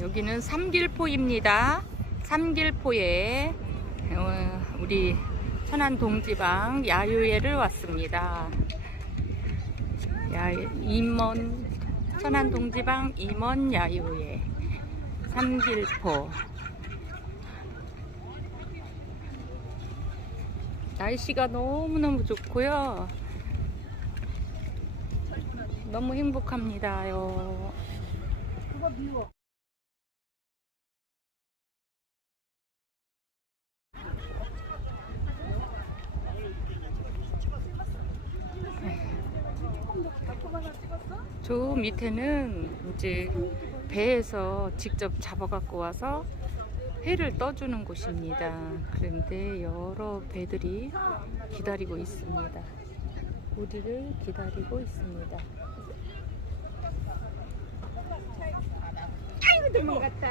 여기는 삼길포입니다. 삼길포에 어, 우리 천안 동지방 야유회를 왔습니다. 야, 임원 천안 동지방 임원 야유회 삼길포 날씨가 너무너무 좋고요. 너무 행복합니다요. 저 밑에는 이제 배에서 직접 잡아 갖고 와서 회를 떠주는 곳입니다. 그런데 여러 배들이 기다리고 있습니다. 우리를 기다리고 있습니다. 도망갔다.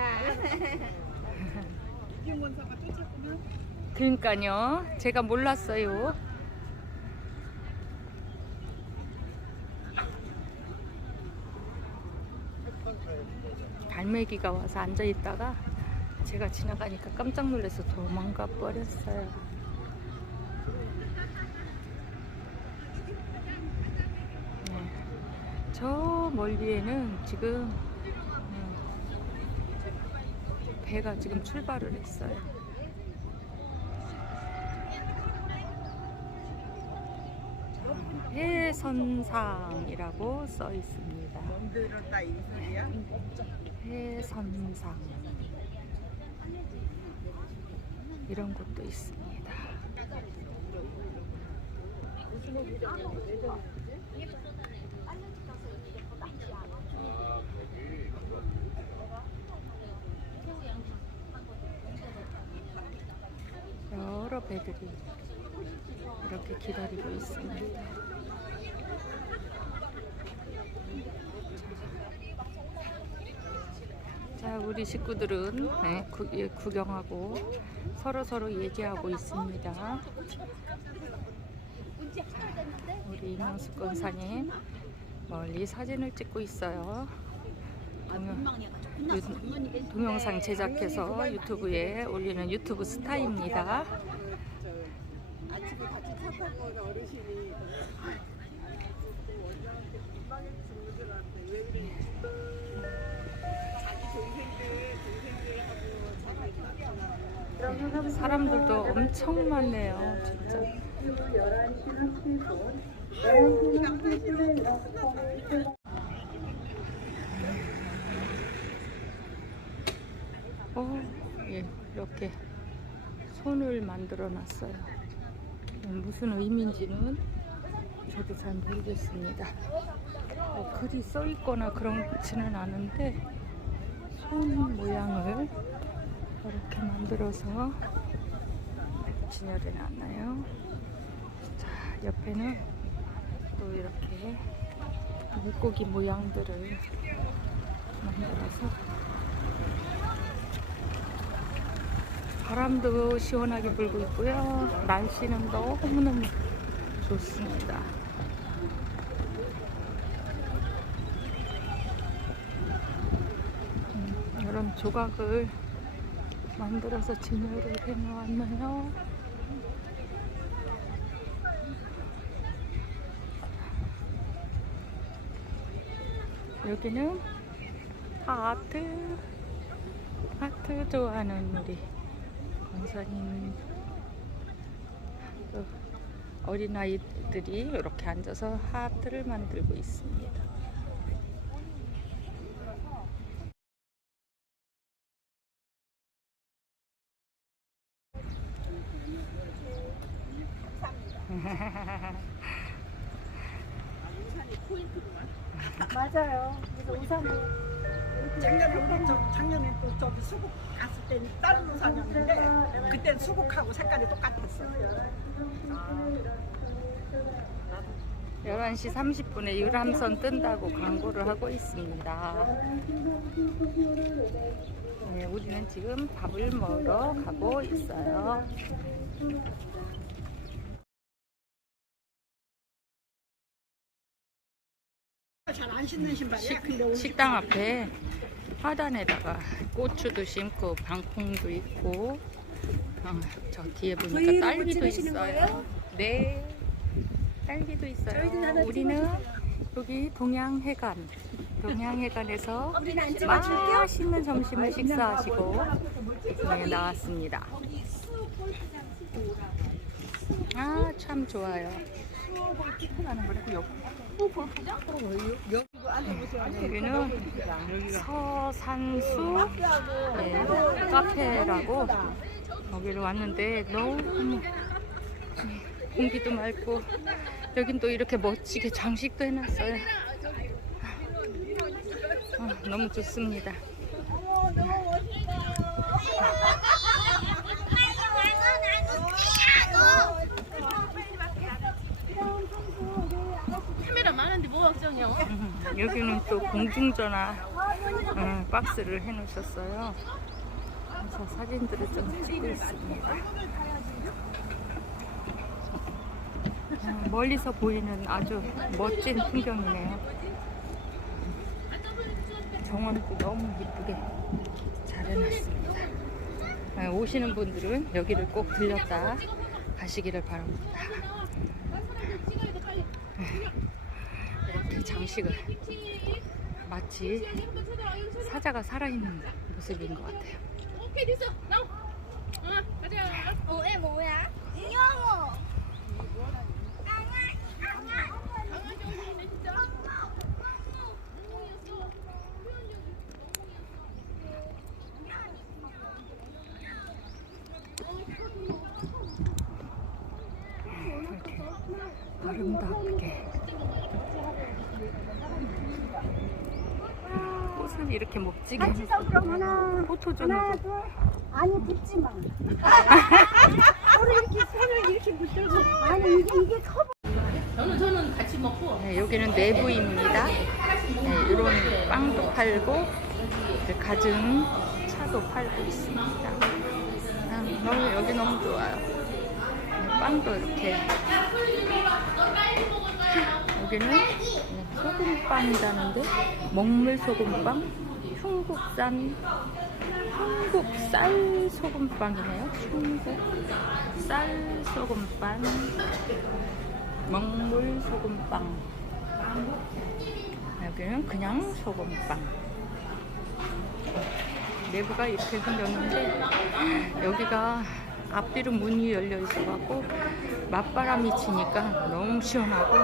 이원사가 쫓았구나. 그러니까요. 제가 몰랐어요. 갈매기가 와서 앉아 있다가 제가 지나가니까 깜짝 놀라서 도망가 버렸어요. 네. 저 멀리에는 지금 음, 배가 지금 출발을 했어요. 해선상이라고 써 있습니다. 멍들었다 이 소리야. 해선상 이런 곳도 있습니다. 배들이 이렇게 기다리고 있습니다. 자, 우리 식구들은 네, 구, 예, 구경하고 서로 서로 얘기하고 있습니다. 우리 이명수 권사님 멀리 사진을 찍고 있어요. 동영, 유- 동영상 제작해서 유튜브에 올리는 유튜브 스타입니다. 아침에 같이 차 타고 온 어르신이 민망해 친구들한테 왜 이래? 자기 동생들 동생들하고 자기 사람들도 엄청 많네요, 진짜. 어, 예, 이렇게 손을 만들어 놨어요. 무슨 의미인지는 저도 잘 모르겠습니다. 어, 글이 써 있거나 그렇지는 않은데 손 모양을 이렇게 만들어서 진열해 놨나요? 자, 옆에는 또 이렇게 물고기 모양들을 만들어서 바람도 시원하게 불고 있고요. 날씨는 너무너무 좋습니다. 음, 이런 조각을 만들어서 진열을 해놓았나요? 여기는 하트 하트 좋아하는 우리 권사님 또 어린아이들이 이렇게 앉아서 하트를 만들고 있습니다. 맞아요. 그래서 우산을 작년에 또 작년에 또 저기 수국 갔을 때는 다른 우산이었는데 그때 수국하고 색깔이 똑같았어. 11시 30분에 유람선 뜬다고 광고를 하고 있습니다. 네, 우리는 지금 밥을 먹으러 가고 있어요. 안 신는 신발이야. 근데 오늘 식당 앞에 화단에다가 고추도 심고 방콩도 있고 어, 저 뒤에 보니까 딸기도 찍으시는 있어요. 거예요? 네, 딸기도 있어요. 우리는 여기 동양해관, 동양해관에서 우리는 안 찍어줄게요. 맛있는 점심을 식사하시고 네, 나왔습니다. 아, 참 좋아요. 여기는 서산수 네, 카페라고 여기를 왔는데 너무 공기도 맑고 여긴 또 이렇게 멋지게 장식도 해놨어요. 아, 너무 좋습니다. 카메라 많은데 뭐 걱정이야? 음, 여기는 또 공중전화 음, 박스를 해놓으셨어요. 그래서 사진들을 좀 찍고 있습니다. 음, 멀리서 보이는 아주 멋진 풍경이네요. 정원도 너무 예쁘게 잘 해놨습니다. 네, 오시는 분들은 여기를 꼭 들렸다 가시기를 바랍니다. 장식을 마치 사자가 살아있는 모습인 것 같아요. 오케이 됐어. 나오. 어, 가자. 어, 애 뭐야? 영어. 이렇게 아름답게 꽃을 이렇게 멋지게 같이 서 그럼 하나 포토존으로 하나 둘 아니 붙지 마 서로 이렇게 손을 이렇게 붙들고 아니 이게 이게 커버 저는 저는 같이 먹고. 네, 여기는 내부입니다. 네, 이런 빵도 팔고 가진 차도 팔고 있습니다. 아, 너무 여기 너무 좋아요. 네, 빵도 이렇게. 여기는 네, 소금빵이라는데? 먹물 소금빵, 흉국산 흉국쌀 소금빵이네요. 흉국쌀 소금빵. 먹물 소금빵. 여기는 그냥 소금빵. 내부가 이렇게 생겼는데 여기가 앞뒤로 문이 열려 있어갖고 맞바람이 치니까 너무 시원하고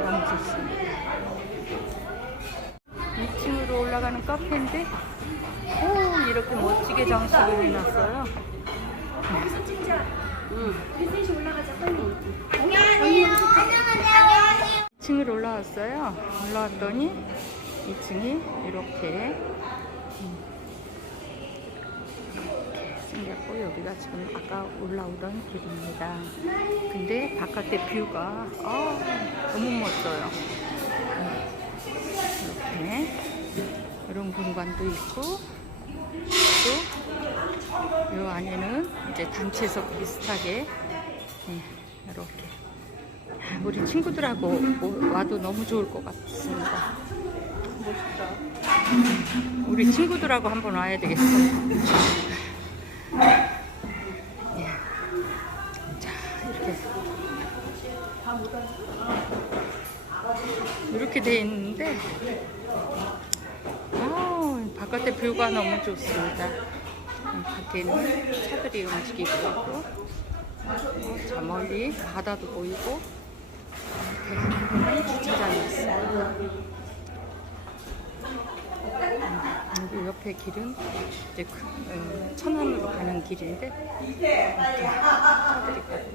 너무 좋습니다 2층으로 올라가는 카페인데 오 이렇게 멋지게 장식을 해놨어요 2층으로 올라왔어요. 올라왔더니 2층이 이렇게 생겼고 여기가 지금 아까 올라오던 길입니다. 근데 바깥의 뷰가 아, 너무 멋져요. 이렇게 이런 공간도 있고 또 이 안에는 이제 단체석 비슷하게 네, 이렇게 우리 친구들하고 오- 와도 너무 좋을 것 같습니다. 우리 친구들하고 한번 와야 되겠어요. 돼 있는데, 아, 바깥의 뷰가 너무 좋습니다. 음, 밖에 는 차들이 움직이고 있고, 어, 저 멀리 바다도 보이고, 이렇게 주차장이 있어요. 음, 여기 옆에 길은 이제 그, 음, 천안으로 가는 길인데 이렇게 차들이 가고 있고요.